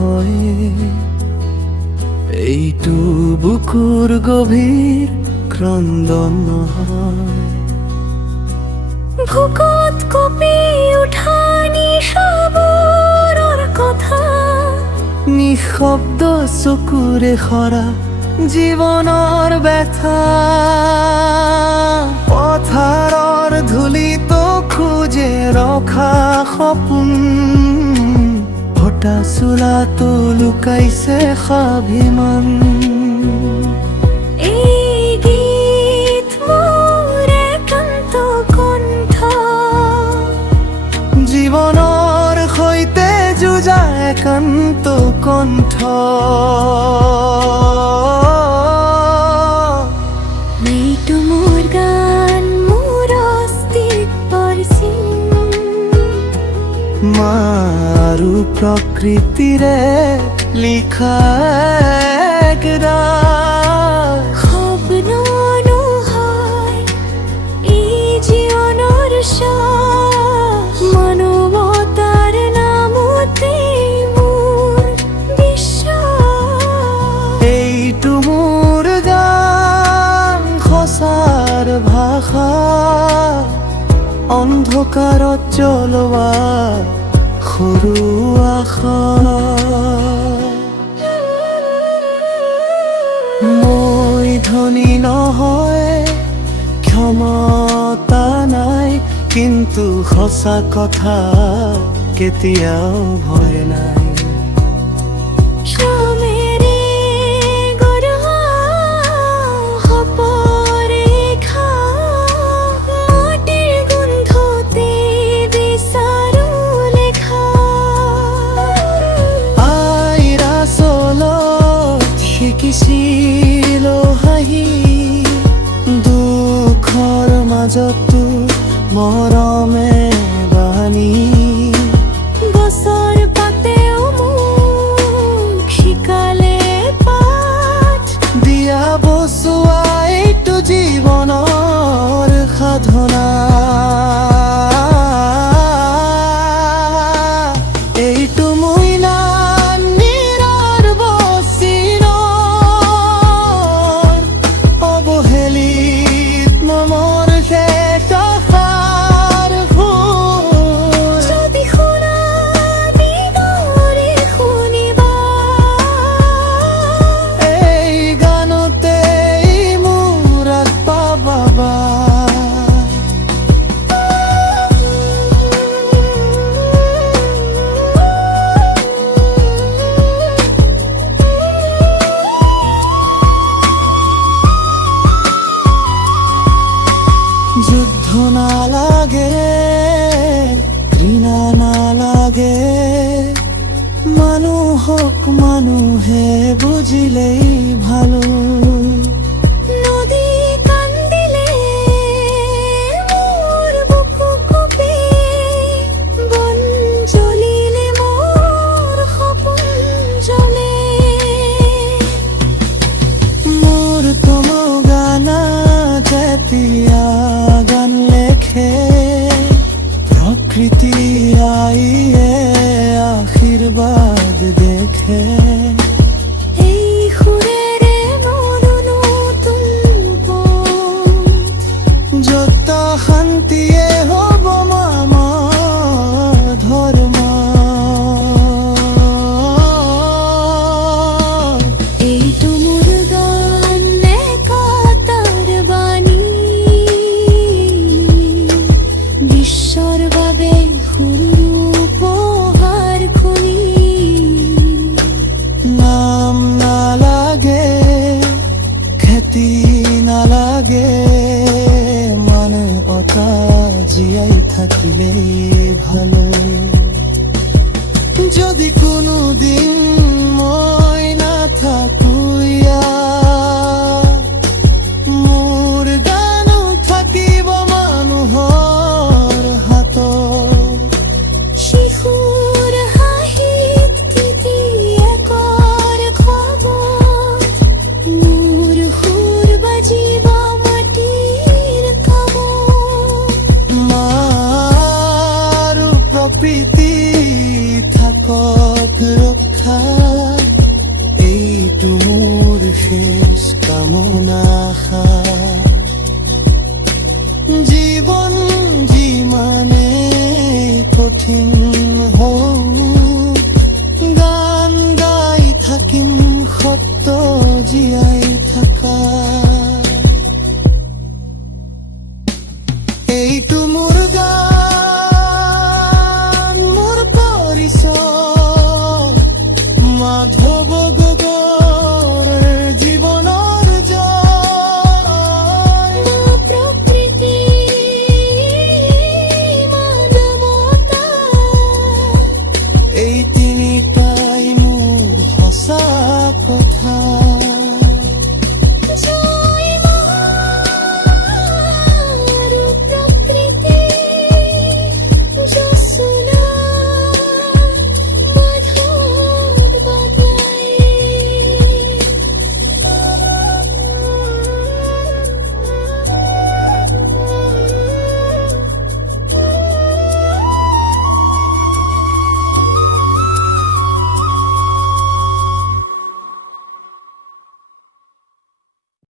নহয়, এইটো বুকুৰ গভীৰ ক্ৰন্দন নহয়। বুকুত কঁপি উঠা নিশাবোৰৰ কথা, নিঃশব্দ চকুৰে সৰা জীৱনৰ ব্যথা। পথাৰৰ ধূলিত খোজে ৰখা সপোন, ফটা চোলাটো লুকাইছে স্বাভিমান। এই গীত মোৰ একান্ত কণ্ঠ, জীৱনৰ সৈতে যুঁজা একান্ত কণ্ঠ। এইটো মোৰ গান, মোৰ অস্তিত্বৰ চিন। মা আৰু প্ৰকৃতিৰে লিখা এক ৰাগ। স্বপ্ন নহয় এই জীৱনৰ শ্বাস, মানৱতাৰ নামতে মোৰ বিশ্বাস। এইটো মোৰ গান, সঁচাৰ ভাষা, অন্ধকাৰত জ্বলোৱা সৰু আশা। মই ধনী নহয়, ক্ষমতা নাই, কিন্তু সঁচা কথা কেতিয়াও ভয় নাই। শ্ৰমেৰে গঢ়া সপৰেখা, মাটিৰ গোন্ধতে বিচাৰো লেখা। আইৰা চলত শিকিছিলো হাঁহি, দুখৰ মাজতো মৰমে বাণী। গছৰ পাতেও মোক শিকালে পাঠ, দিয়া বচোৱা এইটো জীৱনৰ সাধনা। এইটো মইনা নিৰাৰ বচিনৰ, অৱহেলিত মমৰ শেষ আশাৰ সুৰ। যদি শুনা দিগৰে শুনিবা, এই গানতে মোৰ পাবা। যুদ্ধ নালাগে, ঘৃণা নালাগে, মানুহক মানুহে বুজিলেই ভালো। নদী কান্দিলে মোৰ বুকু কঁপে, বন জ্বলিলে মোৰ সপোন জ্বলে। মোৰ কোনো গানা যেতিয়া গান লেখে, প্ৰকৃতি আইয়ে আশীৰ্বাদ দেখে। এই সুৰেৰে মোৰ নতুন পথ, যত শান্তিয়ে হ'ব আমাৰ ধৰ্ম। এইটো মোৰ গান, একতাৰ বাণী, বিশ্বৰ বাবে সৰু উপহাৰ খনি। নাম নালাগে, খ্যাতি নালাগে, মানৱতা থাকিম সত্য জীয়াই থাকা এইটো মোৰ গান মোৰ পৰিচয় মাধৱ